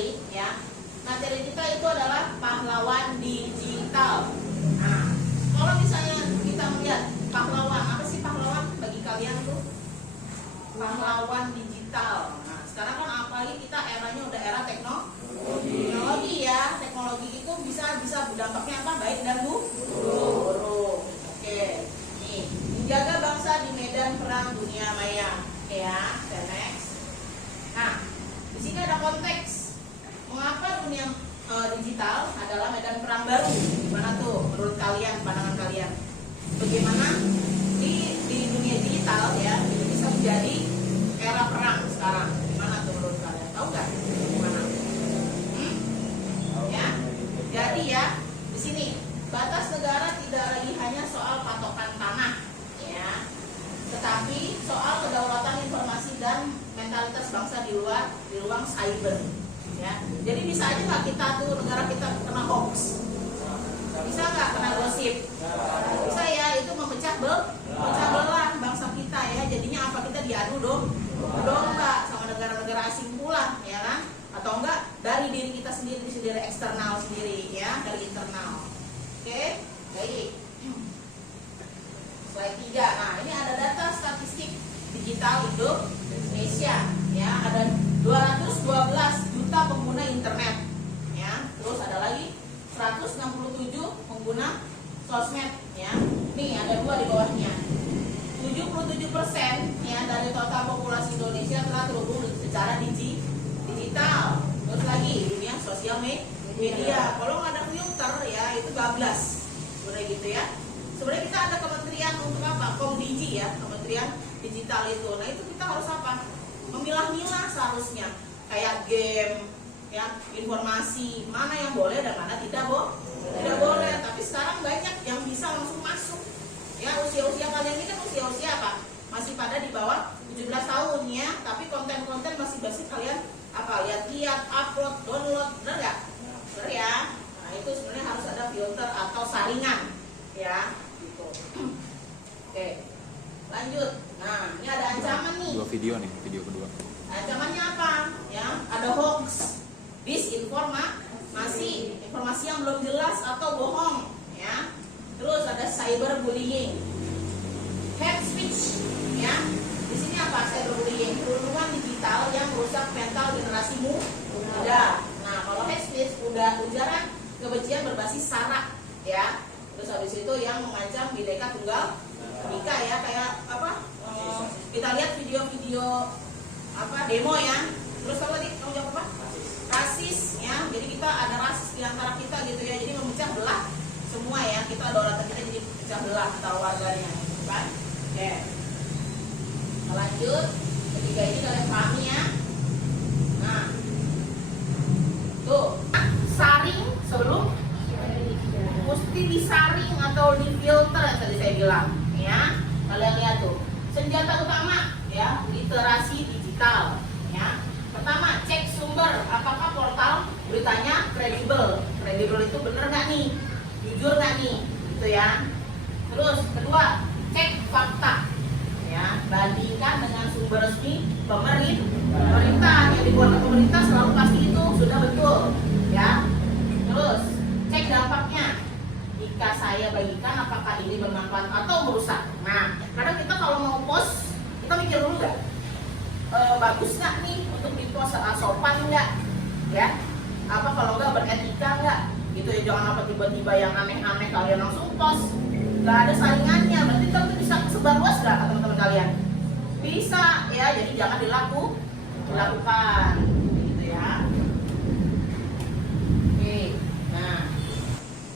materi ya. Materi kita itu adalah pahlawan digital. Nah, kalau misalnya kita melihat pahlawan, apa sih pahlawan bagi kalian tuh? Pahlawan digital. Nah, sekarang kan apalagi kita eranya udah era teknologi ya. Teknologi itu bisa berdampaknya apa? Baik dan buruk. Oke. Nih, menjaga bangsa di medan perang dunia maya. Oke ya, dan next. Nah, di sini ada konteks. Mengapa dunia digital adalah medan perang baru? Gimana tuh menurut kalian, pandangan kalian? Bagaimana di dunia digital ya itu bisa menjadi era perang sekarang? Gimana tuh menurut kalian? Tahu nggak? Gimana? Ya, jadi ya di sini batas negara tidak lagi hanya soal patokan tanah, ya, tetapi soal kedaulatan informasi dan mentalitas bangsa di ruang cyber. Ya, jadi bisa aja nggak kita tuh negara kita kena hoax, bisa nggak kena gosip, bisa ya, itu memecah belah bangsa kita ya. Jadinya apa, kita diadu domba sama negara-negara asing pula ya kan, atau enggak dari diri kita sendiri eksternal sendiri ya, dari internal. Oke, baik. Slide 3. Nah, ini ada data statistik digital Indonesia ya, ada 212 juta pengguna internet ya. Terus ada lagi 167 pengguna sosmed ya. Nih ada 2 di bawahnya. 77% ya dari total populasi Indonesia telah terhubung secara digital. Terus lagi dunia sosial media. Kalau nggak ada filter ya itu bablas. Sebenarnya gitu ya. Sebenarnya kita ada kementerian untuk apa? Komdigi ya, kementerian digital itu. Nah itu kita harus apa? Memilah-milah seharusnya. Kayak game, ya, informasi mana yang boleh dan mana tidak boleh. Tapi sekarang banyak yang bisa langsung masuk. Ya, usia-usia kalian ini kan usia-usia apa? Masih pada di bawah 17 tahun ya. Tapi konten-konten masih basic kalian apa? Lihat-lihat, upload, download, benar nggak? Benar ya. Nah itu sebenarnya harus ada filter atau saringan, ya. Gitu. Oke, lanjut. Nah, ini ada ancaman nih. Dua video nih, video kedua. Ancamannya apa? Ya, ada hoax, disinformasi, informasi yang belum jelas atau bohong, ya. Terus ada cyberbullying, hate speech, ya. Di sini apa? Cyberbullying, perundungan digital yang merusak mental generasi muda. Nah, kalau hate speech udah ujaran kebencian berbasis sara, ya. Terus habis itu yang mengancam Bhinneka Tunggal Ika ya, kayak apa? Kita lihat video-video apa demo ya. Terus apa tadi kamu jawab apa? Rasis ya. Jadi kita ada rasis di antara kita gitu ya. Jadi memecah belah semua ya. Kita daulatan kita jadi pecah belah antara warganya gitu kan. Oke. Kita lanjut. Ketiga ini kalian pahami ya. Nah. Tuh, saring sebelum mesti disaring atau difilter yang tadi saya bilang ya. Kalian lihat tuh. Senjata utama ya, literasi digital ya. Pertama, cek sumber, apakah portal beritanya kredibel. Kredibel itu bener nggak nih, jujur nggak nih, gitu ya. Terus kedua, cek fakta ya, bandingkan dengan sumber resmi pemerintah. Yang dibuat pemerintah selalu pasti itu sudah betul ya. Terus cek dampaknya, jika saya bagikan apakah ini bermanfaat atau merusak. Nah, kadang kita kalau mau post kita mikir dulu nggak, bagus nggak nih untuk di post, sopan nggak, ya, apa kalau nggak beretika nggak, gitu ya. Jangan apa tiba-tiba yang aneh-aneh kalian langsung post, nggak ada saringannya. Berarti itu bisa sebar luas nggak teman-teman kalian? Bisa ya, jadi jangan dilakukan, gitu ya. Oke, nah,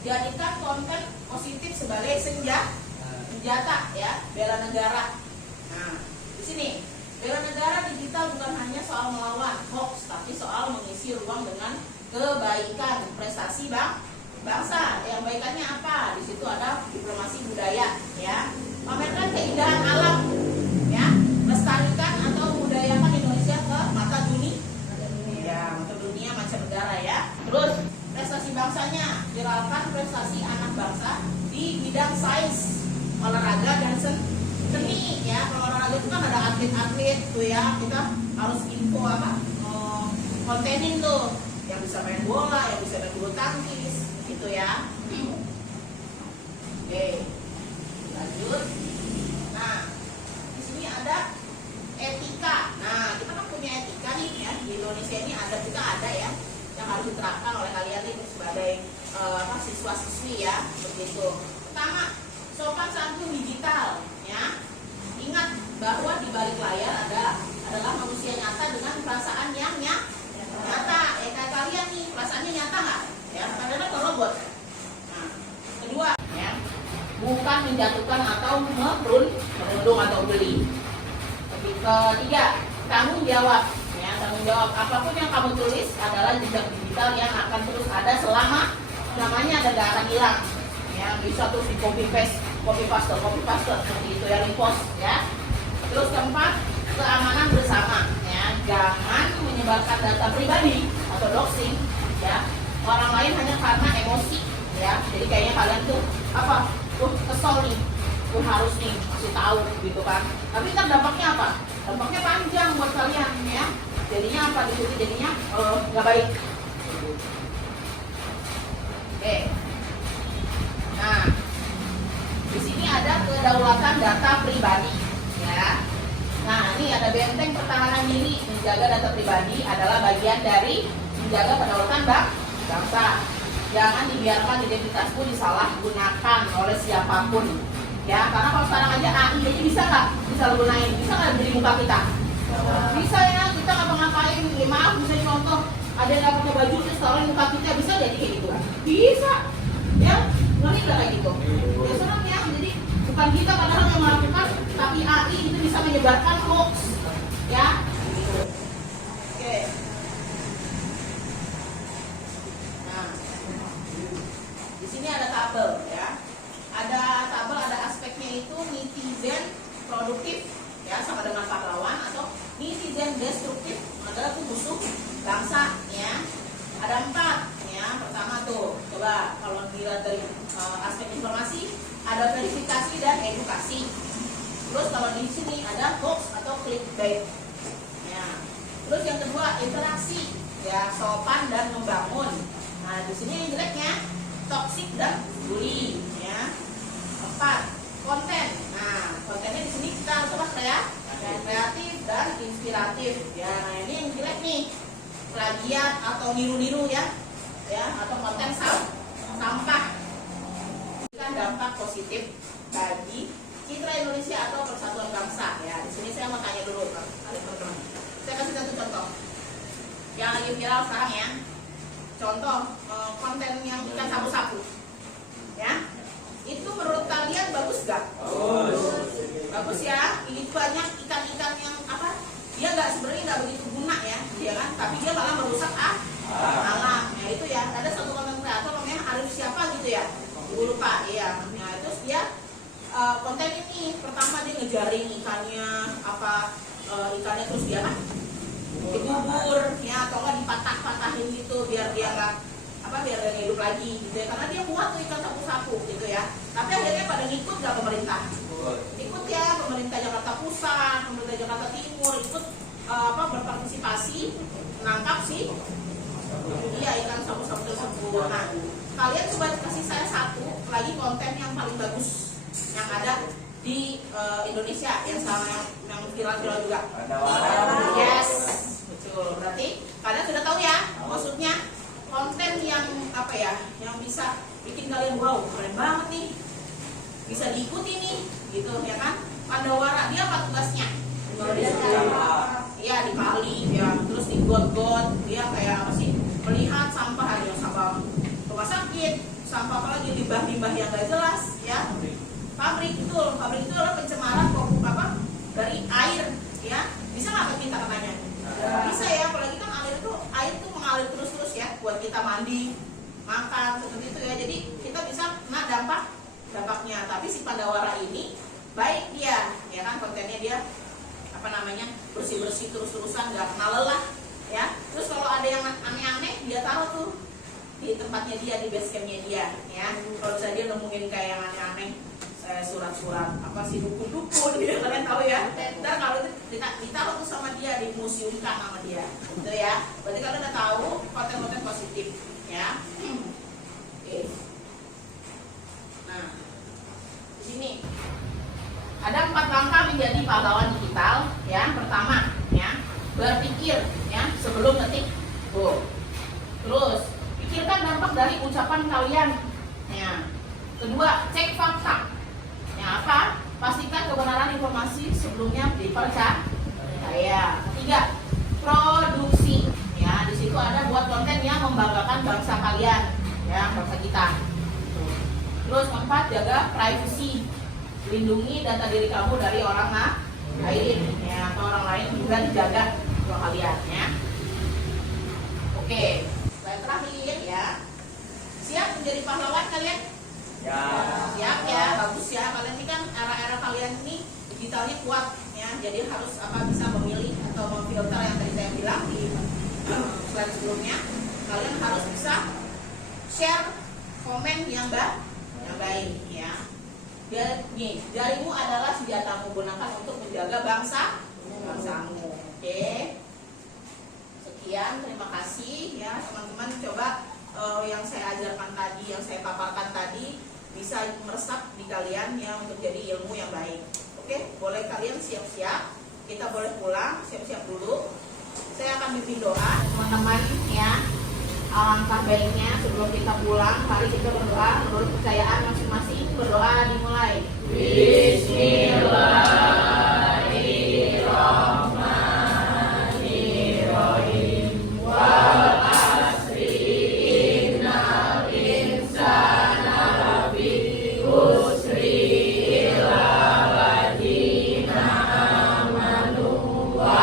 jadikan konten positif sebagai senjata ya, bela negara. Nah, di sini bela negara digital bukan hanya soal melawan hoax, tapi soal mengisi ruang dengan kebaikan prestasi bangsa. Yang baikannya apa? Di situ ada diplomasi budaya ya, pamerkan keindahan alam ya, lestarikan atau budayakan Indonesia ke mata dunia ya, mata dunia mancanegara ya. Terus prestasi bangsanya, viralkan prestasi anak bangsa di bidang sains, olahraga dan seni ya. Kalau olahraga itu kan ada atlet-atlet tuh ya, kita harus info apa, kontenin tuh yang bisa main bola, yang bisa main bulu tangkis, gitu ya. Oke, lanjut. Nah, di sini ada etika. Nah, kita kan punya etika nih ya, di Indonesia ini ada, kita ada ya, yang harus diterapkan oleh kalian nih sebagai siswa-siswi ya, begitu. Pertama, sopan santun digital ya. Ingat bahwa di balik layar adalah manusia nyata dengan perasaan yang nyata. Kayak kalian nih, perasaannya nyata nggak? Ya, karena kan robot. Nah, kedua ya, bukan menjatuhkan atau merundung atau beli. Ketiga, tanggung jawab. Ya, tanggung jawab. Apapun yang kamu tulis adalah jejak digital yang akan terus ada selama namanya ada, gak akan hilang. Ya, bisa terus di copy paste seperti itu ya, repost ya. Terus keempat, keamanan bersama. Ya, jangan menyebarkan data pribadi atau doxing ya orang lain hanya karena emosi ya. Jadi kayaknya kalian tuh kesel nih, harus nih kasih tahu gitu kan. Tapi kan dampaknya apa? Dampaknya panjang buat kalian ya. Jadinya apa? Jadinya nggak baik. Oke. Nah, di sini ada kedaulatan data pribadi ya. Nah, ini ada benteng pertahanan diri. Menjaga data pribadi adalah bagian dari menjaga kedaulatan bangsa. Jangan dibiarkan identitasku disalahgunakan oleh siapapun. Ya, karena kalau sekarang aja AI aja bisa nggak disalahgunain? Bisa nggak dari muka kita? Bisa ya, kita ngapa-ngapain. Ya, maaf, bisa contoh ada yang nggak pakai baju terus taruhin muka kita, bisa jadi kayak gitu kan? Bisa. Ya, ngerti nggak kayak gitu? Ya serem ya. Jadi bukan kita padahal yang melakukan, tapi AI itu bisa menyebarkan hoax. Ya. Oke. Nah, di sini ada tabel ya. Ada tabel, ada aspeknya itu netizen produktif ya sama dengan pahlawan, atau netizen destruktif adalah tuh musuh bangsa ya. Ada 4 ya. Pertama tuh, coba kalau dilihat dari aspek informasi, ada verifikasi dan edukasi. Terus kalau di sini ada hoax atau clickbait ya. Terus yang kedua, interaksi ya, sopan dan membangun. Nah, di sini yang jeleknya toxic dan bully ya. 4, konten. Nah, kontennya di sini kita harus apa ya? Kreatif dan inspiratif ya. Nah, ini yang jelek nih, plagiat atau niru-niru ya, atau konten sampah. Kan dampak positif bagi citra Indonesia atau persatuan bangsa ya. Di sini saya mau tanya dulu teman-teman. Saya kasih satu contoh yang lagi viral sekarang ya. Contoh konten yang ikan sapu-sapu ya. Itu menurut kalian bagus gak? Bagus ya. Ini banyak ikan-ikan yang apa? Dia sebenarnya nggak begitu guna ya kan? Tapi dia malah merusak alam. Ya itu ya. Ada satu konten kreator namanya Arif siapa gitu ya? Gue lupa ya. Nah terus dia konten ini pertama dia ngejaring ikannya ikannya terus dia dikubur ya, atau nggak dipatah-patahin gitu biar dia nggak biar dia hidup lagi gitu ya, karena dia kuat tuh ikan sapu-sapu gitu ya. Tapi akhirnya pada ngikut nggak pemerintah? Ikut ya, pemerintah Jakarta Pusat, pemerintah Jakarta Timur ikut berpartisipasi menangkap ikan sapu-sapu tersebut. Nah, kalian coba kasih saya satu lagi konten yang paling bagus yang ada di Indonesia yang viral juga. Yes, betul. Berarti kalian sudah tahu ya maksudnya konten yang yang bisa bikin kalian wow, keren banget nih, bisa diikuti nih, gitu ya kan? Pandawara dia apa tugasnya? Iya, di kali ya, terus di got-got dia kayak apa sih? Melihat sampah, ada yang sampah rumah sakit, sampah apa lagi, limbah-limbah yang gak jelas ya. Pabrik itu adalah pencemaran dari air ya. Bisa nggak kita katanya? Bisa ya, apalagi kan air itu mengalir terus ya buat kita mandi, makan seperti itu ya. Jadi kita bisa kena dampaknya. Tapi si Pandawara ini baik dia ya kan, kontennya dia bersih terus-terusan, nggak kenal lelah ya. Terus kalau ada yang aneh-aneh dia taruh tuh di tempatnya dia, di basecampnya dia ya. Kalau misalnya dia nemuin kayak yang aneh-aneh, surat-surat dukun-dukun gitu, kalian tahu ya. Ntar kalau itu ditaruh tuh sama dia, dimuseumkan sama dia gitu ya. Berarti kalian udah tahu konten-konten menjadi pahlawan digital, ya. Pertama, ya, berpikir, ya, sebelum ngetik. Terus, pikirkan dampak dari ucapan kalian. Ya. Kedua, cek fakta. Ya, apa? Pastikan kebenaran informasi sebelumnya dipercaya. Ketiga, produksi. Ya, di situ ada buat konten yang membanggakan bangsa kalian, ya, bangsa kita. Terus keempat, jaga privacy. Lindungi data diri kamu dari orang lain, ya, atau orang lain juga dijaga untuk kalian, ya. Oke, slide terakhir, ya. Siap menjadi pahlawan kalian? Ya. Siap ya, bagus ya. Kalian ini kan era-era kalian ini digitalnya kuat, ya. Jadi harus bisa memilih atau memfilter yang tadi saya bilang di slide sebelumnya. Kalian harus bisa share komen yang baik, ya. Jarimu adalah senjatamu, gunakan untuk menjaga bangsamu. Oke. Sekian, terima kasih ya teman-teman. Coba yang saya ajarkan tadi, yang saya paparkan tadi bisa meresap di kalian ya untuk jadi ilmu yang baik. Oke, boleh kalian siap-siap. Kita boleh pulang, siap-siap dulu. Saya akan pimpin doa teman-teman ya. Alangkah baiknya sebelum kita pulang, mari kita berdoa menurut kepercayaan masing-masing. Berdoa dimulai. Bismillahirrahmanirrahim. Wal asri innal insana lafi khusri illa alladziina amanu wa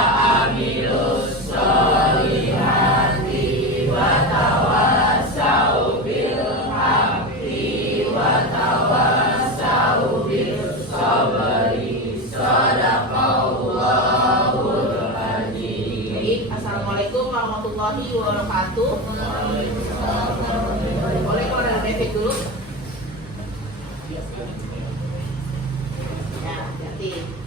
amilus sholihati wa tawassau bil haqqi wa tawassau bis sabri. Shadaqallahul azim. Baik, assalamualaikum warahmatullahi wabarakatuh. Boleh kalau ada benefit dulu. Ya, hati-hati.